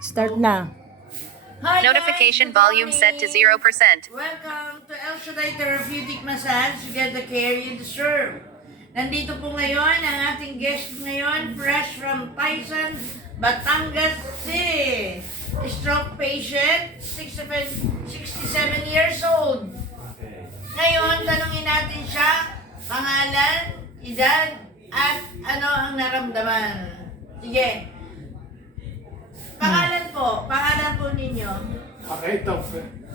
Start na. Hi Notification guys, good volume set to morning. 0%. Welcome to El Shaddai Therapeutic Massage to get the care you deserve. Nandito po ngayon ang ating guest ngayon, fresh from Tyson, Batangas City. Stroke patient, 67 years old. Ngayon, tanungin natin siya, pangalan, edad, at ano ang naramdaman. Sige. Pangalan po ninyo. Pakito,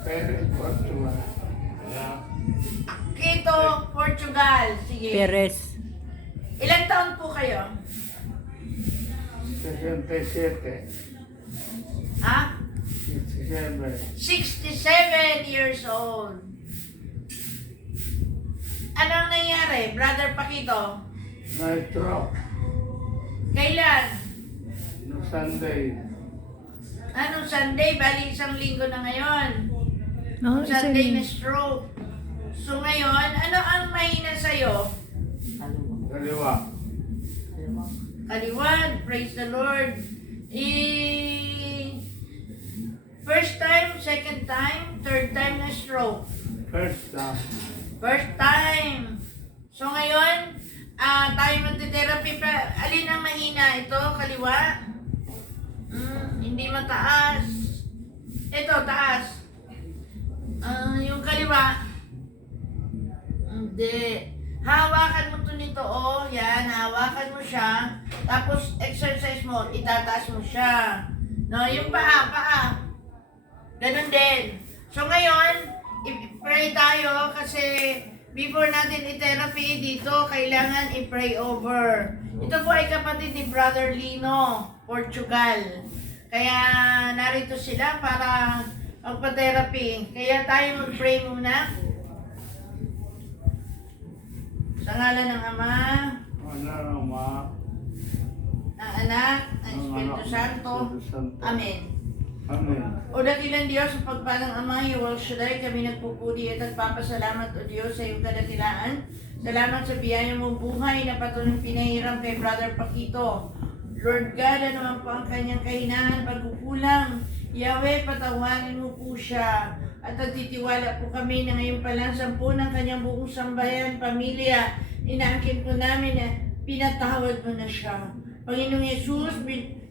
Pere, Portugal. Quito, Portugal. Sige. Perez. Ilang taon po kayo? 67. Ha? 67. 67 years old. Anong nangyari, Brother Paquito? Na-stroke. Kailan? No Sunday. Anong Sunday? Bali isang linggo na ngayon. Oh, Sunday na stroke. So ngayon, ano ang mahina sa'yo? Kaliwa. Kaliwan, praise the Lord. First time, second time, third time na stroke. First time. First time. So ngayon, tayo magte-therapy pa. Alin ang mahina? Ito, kaliwa? Hindi mataas. Ito, taas. Yung kaliwa. Hindi. Hawakan mo to nito, oh. Yan, hawakan mo siya. Tapos, exercise mo. Itataas mo siya. No, yung paa. Ganun din. So ngayon, i-pray tayo kasi before natin i-therapy dito, kailangan i-pray over. Ito po ay kapatid ni Brother Lino, Portugal. Kaya narito sila para magpa-therapy. Kaya tayo mag-pray muna. Sa ngalan ng Ama, Ano ma? ng Anak, ng Espiritu Santo. Amen. Amen. O dakilang Diyos, sa pagpalang Ama, El Shaddai, kami nagpupuri at nagpapasalamat o Diyos sa iyong kadatilaan. Salamat sa biyaya mong buhay na patuloy pinahiram kay Brother Paquito. Lord God, ano man po ang kanyang kahinaan, pagkukulang. Yahweh, patawarin mo po siya. At nagtitiwala po kami na ngayon pa lang 10 ng kanyang buong sambayan, pamilya, inaangkin po namin na pinatawad mo na siya. Panginoong Yesus,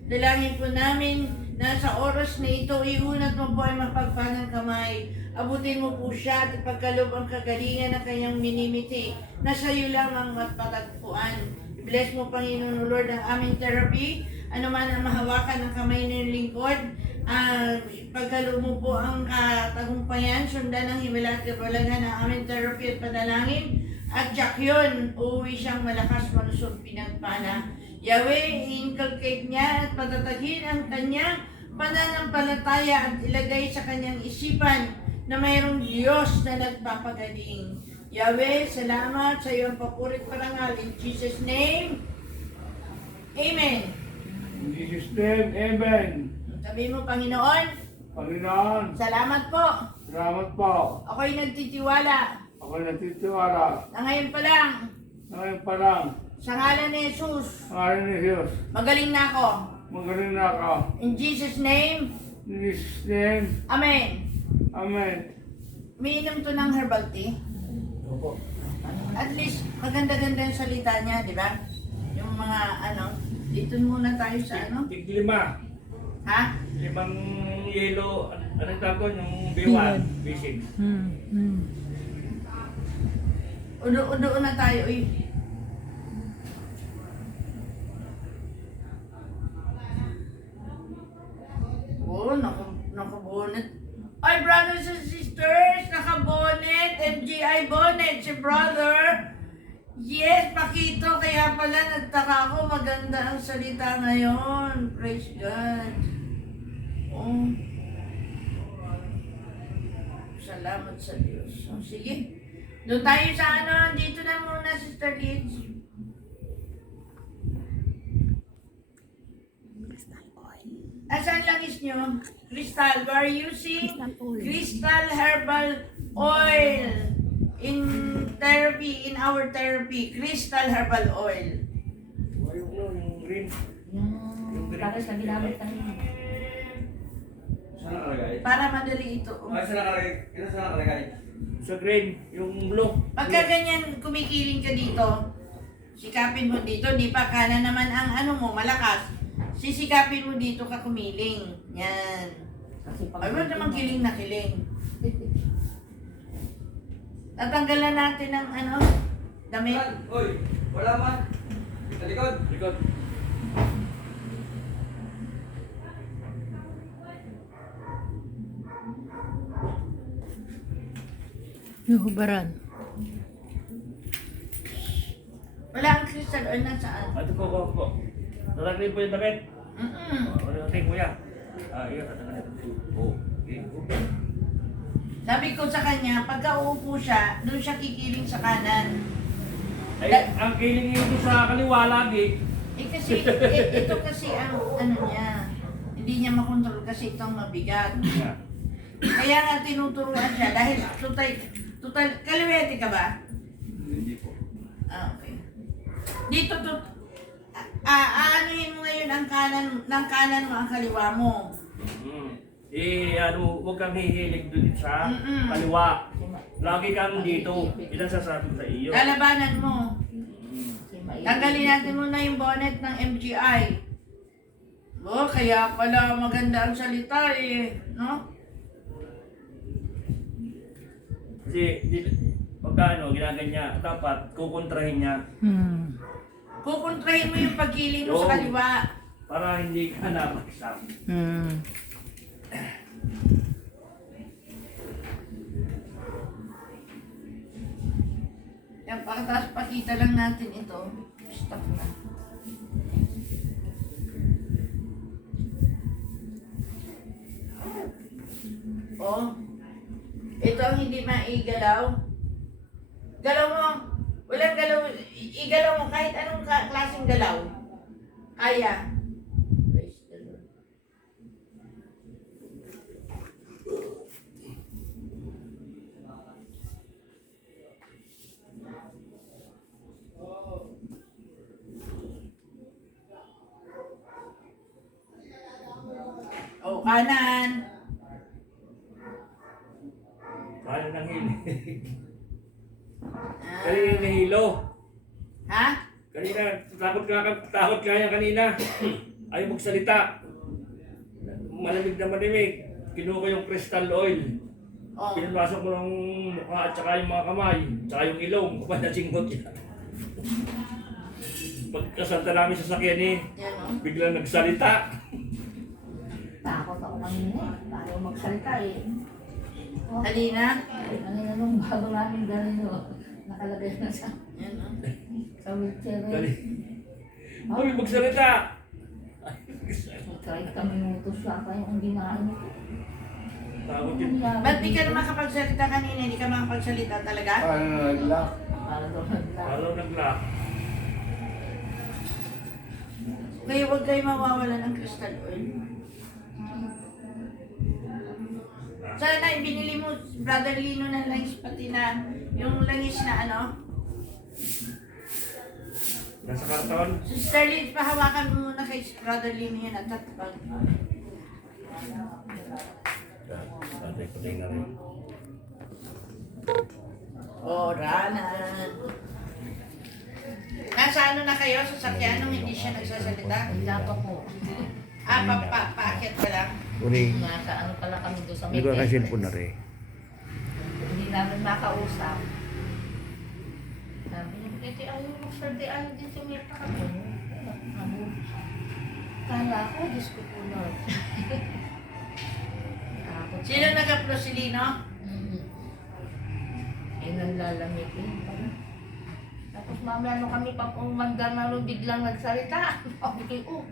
dalangin po namin na sa oras na ito, iunat mo po ay mapagpanang kamay. Abutin mo po siya at ipagkalob ang kagalingan ng kanyang minimiti na sa iyo lamang matpatagpuan. Bless mo, Panginoon Lord, ang aming therapy. Ano man ang mahawakan ng kamay ng lingkod, pagkalo mo po ang katagumpayan, sundan ng himala at kabalagan ng aming therapy at panalangin. At jak yun, uuwi siyang malakas, malusog, pinagpala. Yahweh, i-inculcate niya at patatagin ang kanyang pananampalataya at ilagay sa kanyang isipan na mayroong Diyos na nagpapagaling. Yahweh, salamat sa iyong papurit parangal. In Jesus' name, Amen. In Jesus' name, Amen. Sabi mo, Panginoon, Panginoon, salamat po. salamat po. Ako'y nagtitiwala Ako natitiwala. na ngayon pa lang, Ngayon pa lang, sa ngalan ni Jesus, ang aral ni Diyos, magaling na ako. magaling na ako. In Jesus' name, In Jesus' name, Amen. Amen. Umiinom to ng herbal tea. At least, maganda-ganda yung salita niya, di ba? Yung mga dito muna tayo sa Tig-5. Ha? 5 yellow, anong tawag doon? Yung B1, B6. Udo na tayo, uy. Oh, nakabonet. Ay, brothers and sisters, nakabonet, MGI bonnet, si brother. Yes, Paquito, kaya pala nagtaka ako, maganda ang salita ngayon. Praise God. Oh. Salamat sa Diyos. Oh, sige. Doon tayo sa dito na muna, Sister Liz. Asan langis nyo? Crystal, we're using Crystal Herbal Oil in therapy, in our therapy. Crystal Herbal Oil. Yung green. Para sa ginamit tayo. para madali ito. Ay, saan nakalagay? Ito saan nakalagay? Sa green, yung blue. Pagka ganyan, kumikiling ka dito, sikapin mo dito, di pa kanan naman ang ano mo, malakas. Sisikapin mo dito ka kumiling. Yan. Ay, wala namang kiling na kiling. Tatanggalan natin ng ano, damit. Uy, wala man. Sa likod. Likod. Nahubaran. Wala ang crystal oil nasaan. Ito po. Nalagay po yung damit. Tingin mo yan. Iya, tatanggalin. Oo. Sabi ko sa kanya, pagka uupo siya, doon siya kikiling sa kanan. Ay, ang kiling ito sa kaliwa lagi. Ito kasi ang ano niya, hindi niya makontrol kasi itong mabigat. Yeah. Kaya nga tinuturuan siya dahil total, kaliwete ka ba? Hindi po. Okay. Dito aanuhin mo ngayon ang ng kanan mo ang kaliwa mo. Huwag kang hihilig dun sa kaliwa. Lagi kang dito. Ilan sasabi ko sa iyo. Lalabanan mo. Tanggalin natin muna yung bonnet ng MGI. Oh, kaya pala maganda ang salita eh, no? Kasi, pagka ginaganyan, dapat kukontrahin niya Kukontrahin mo yung pagkiling mo sa kaliwa. para hindi ka napagsam. Yan, pagkatapos pakita lang natin ito. Stop na. Oh, ito ang hindi maigalaw. Galaw mo. Walang galaw. Igalaw mo kahit anong klaseng galaw. Kaya. Praise the Lord. Oh, kanan. Kaya nang hilig. Ah. Kanina nahilo. Ha? Kanina, takot ka yan kanina. Ayaw magsalita. Malamig na malimig. Kinuha ko yung crystal oil. Oh. Pinapasok mo ng mukha at saka yung mga kamay. Tsaka yung ilong. Kapag nasingot yan. Pagkasanta namin sa sakyan Yan oh. biglang nagsalita. Takot ako kanina. Ayaw magsalita eh. Halina. Kanina nung bago namin galing nakalagay na sa Yan oh. wheelchair. Dali. Uy, magsalita! Kahit kami utos siya pa yung ginahin nito. Takot yun. Ba't di ka na makapagsalita kanina? Hindi ka makapagsalita talaga? Paano nag-lock? Para daw nagla. Araw nag-lock. Kaya huwag kayo mawawalan ng crystal oil. Sana ibinili mo, Brother Lino ng langis pati na yung langis na ano. Nasa karton. Sister Liz, pahawakan mo muna kay Brother Lino yan at tatapag. Tatay ko na rin. Oranan. Nasa ano na kayo? Sa sakyan nung hindi siya nagsasalita? Ilato ko. Paakit pa lang. Kuning. Nasa ano pala kami doon sa Hindi ko kasi cellphone na rin. Hindi namin makausap. Sabi niya, "Kiti, ayaw mo, sir, di ayaw din si Meta ka po." Kala ko, Diyos ko po, Lord. Takot. Sino nag-upload si Lino? Eh, nanlalamig eh. Tapos mamaya ano kami pa umandar na rin biglang nagsalita. Sabi ko,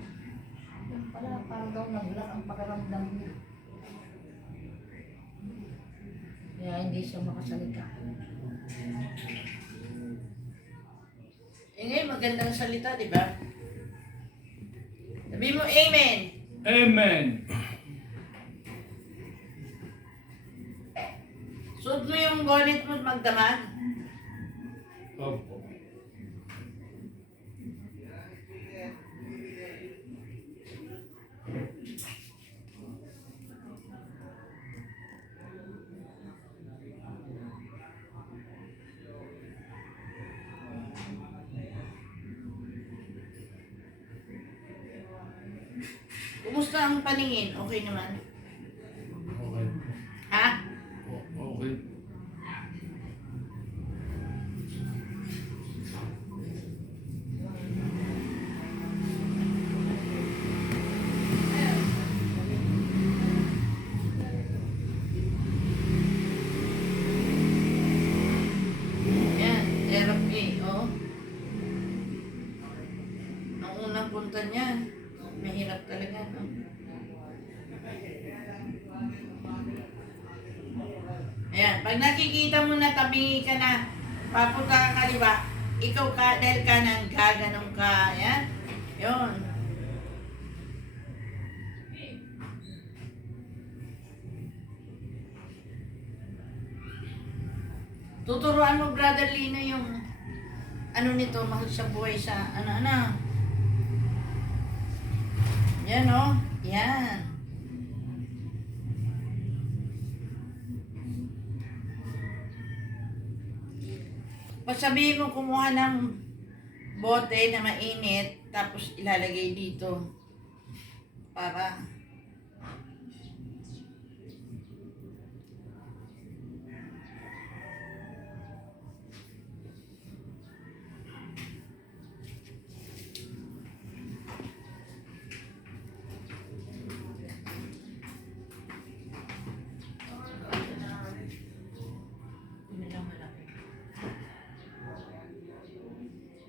yun pala, parang daw naglag ang pakiramdam niya. Kaya hindi siya makasalita. Hindi, magandang salita, di ba? Sabi mo, Amen. Amen. Suot mo yung bonnet mo at magdamag. Opo. Kumusta ang paningin? Okay naman. Okay. Ha? Okay. Yan, therapy, oh. Ang unang punta niyan, mahirap talaga, no? Ayan, pag nakikita mo na tabingi ka na, papunta ka kaliwa, ikaw ka, dahil kanan, gaganong ka, ayan. Yun. Tuturuan mo, Brother Lino, yung ano nito, mahal sa buhay sa ano. Yan, oh. Yan. Pag sabihin mo kumuha ng bote na mainit, tapos ilalagay dito. Para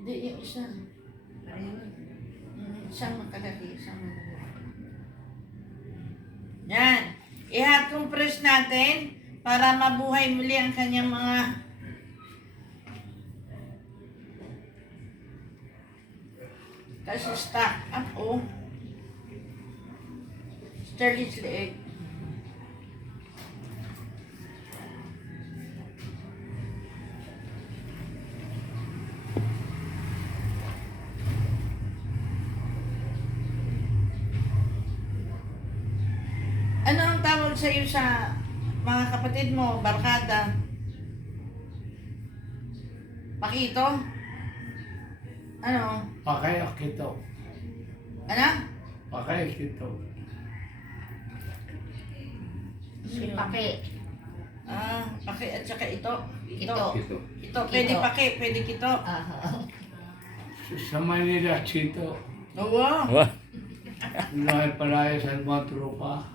hindi, yung isa. Isang makalaki, isang makalaki. Yan. I-hot compress natin para mabuhay muli ang kanyang mga kasi stack up, oh. Sterlitz leeg. Ano ang tawag sa iyo sa mga kapatid mo, barkada? Pakito? Ano? Pakai akito. Ano? Pakai akito. Si Pake. Paki at saka ito. Ito. Ito. Ito, pwede Ito. paki, pwede kito. Sa Manila, Chito. Oo. Palaya sa mga tropa.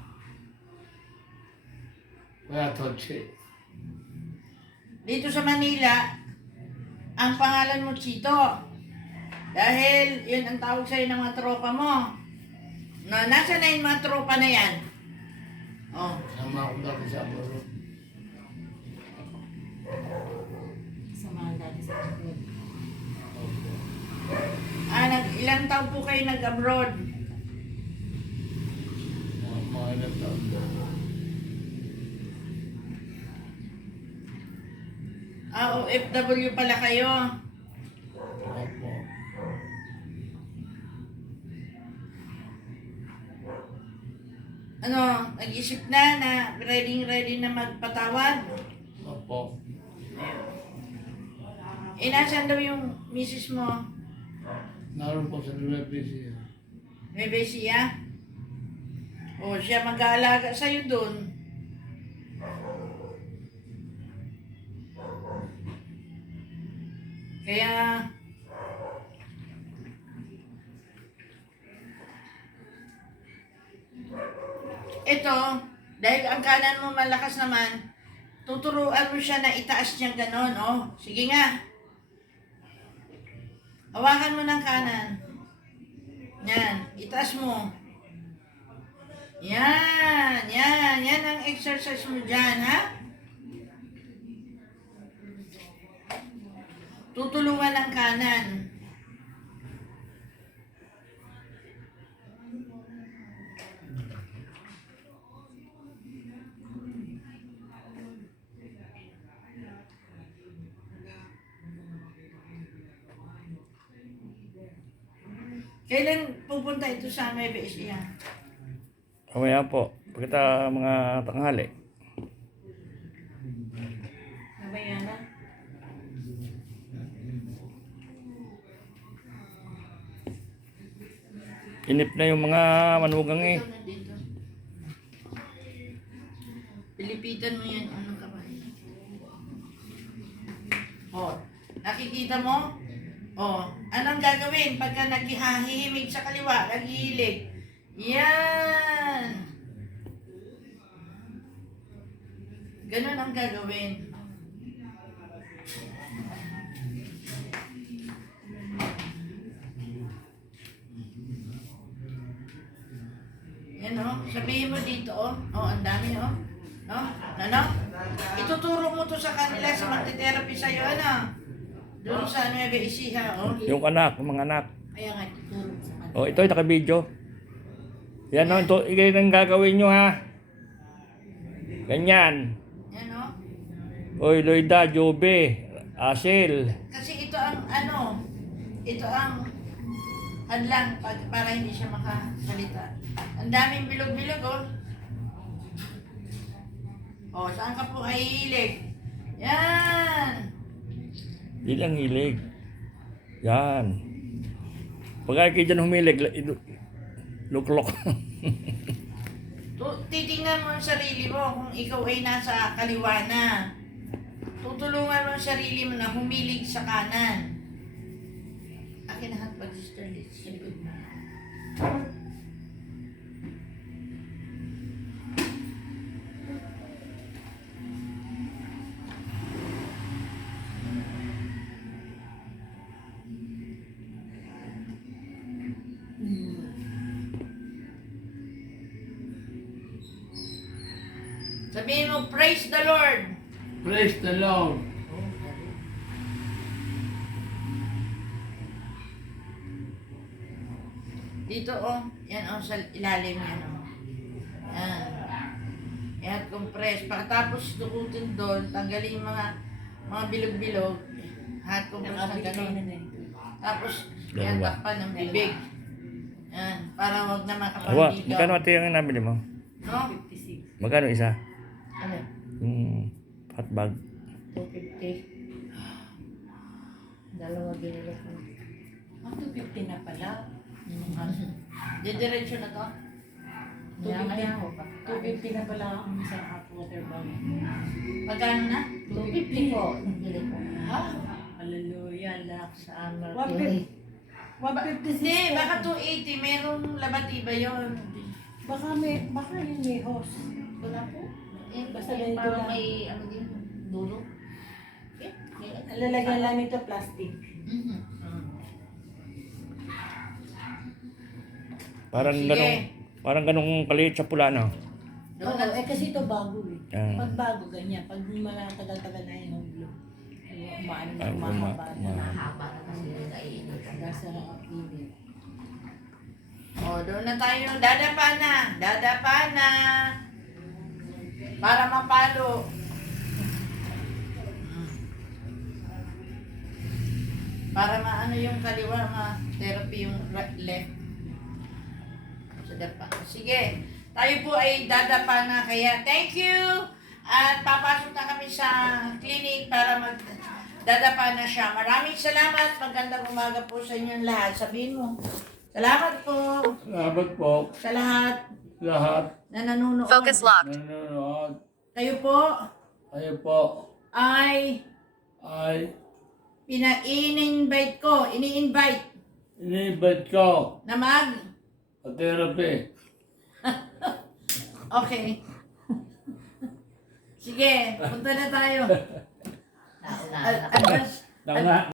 Kaya totsi. Dito sa Manila, ang pangalan mo Chito. Dahil yun ang tawag sa'yo ng mga tropa mo. Nasa na yung mga tropa na yan? Oh. Sama ko dati sa Buro. Samahan dati sa Pake. Ilang taon po kayo nag-abroad? Mga ilang taon na. OFW pala kayo. Opo. Ano, nag-isip na ready na magpatawad? Opo. Nasaan daw yung misis mo? Naroon po sa Nueva Bebe siya? O siya mag-aalaga sa'yo dun. Kaya ito, dahil ang kanan mo malakas naman, tuturuan mo siya na itaas niya ganon, oh. Sige nga. Hawakan mo ng kanan. Yan, itaas mo. Yan ang exercise mo dyan, ha? Tutulungan ng kanan. Kailan pupunta ito sa Nueva Ecija? Mamaya po, pagkata mga tanghali. Nabayana? Inip na yung mga manugang eh. Ito nandito. Pilipitan mo yan, anong kamay. Oh, nakikita mo? Oh, anong gagawin pagka naghihimig sa kaliwa, naghihilig? Yan! Ganun ang gagawin. Yan oh, sabihin mo dito oh. Oh, ang dami oh. No? Ano? Ituturo mo to sa kanila sa magte-therapy sa'yo, ano? Doon sa Nueva Ecija, oh. Yung anak, yung mga anak. Kaya nga, ituturo sa kanila. Oh, ito, naka-video. Yan o, ito, ganyan ang gagawin nyo ha. Ganyan. Yan oh. Oy, Loida, Jobe, Asel. Kasi ito ang ano, ito ang hadlang para hindi siya makasalita. Ang daming bilog-bilog oh. Oh, saan ka po ay hilig? Yan! Yun ang hilig. Yan. Pag kayo dyan humilig, luklok. Titingnan mo ang sarili mo kung ikaw ay nasa kaliwa na. Tutulungan mo ang sarili mo na humilig sa kanan. Akin na hotbag, Sister Liz. Sa likod mo. Sabihin mo, praise the Lord. Praise the Lord. Dito oh, yan oh, sa ilalim yan oh. Yan. Yan, compress. Pagkatapos dukutin doon, tanggalin yung mga bilog-bilog. Hot compress na gano'n. Tapos, yan, Dalawa. takpan ng bibig. Yan, para wag na Awa, makapandigaw. magkano ate yung nabili mo? No? Magkano isa? Ano? Yung hotbag. 250. Dalawa binili ko. Ang 250 na pala. Didiretso na to? Maya ko pa. 250 na pala ang isang hot water bag. Magkano na? 250 po. Bili ko. Ha? Hallelujah. Lak sa Amar. 150. 156. Hindi, baka 280. Merong labatiba yun. Baka yun may hose. Wala po. Eh, Basta basta ganito parang lang. may ano din. Dulo. Eh, may Lalagyan lang ito plastic. Mhm. Parang Sige. ganong kaliit sa pula, no? Doon Oo, na. kasi ito bago eh. Ah. Pag bago, ganyan. Pag mga tagal-tagal na yung blue. Umaano na, Ay, umahaba na. mahaba na kasi yung naiinitan. Nasa init. Oh, doon na tayo. Dadapa na. Dadapa na. Para mapalo. Para maano yung kaliwa, ma-therapy yung left. Sa dapa. Sige. Tayo po ay dadapa na. Kaya thank you. At papasok na kami sa clinic para dadapa na siya. Maraming salamat. Magandang umaga po sa inyong lahat. Sabihin mo. Salamat po Salamat po. sa lahat Lahat. na nanonood. Focus locked. Nanonood. Kayo po Kayo po ay ay ini-invite ini-invite ko na mag... sa therapy. Okay. Sige, punta na tayo. Nauna na. Advance. Nauna.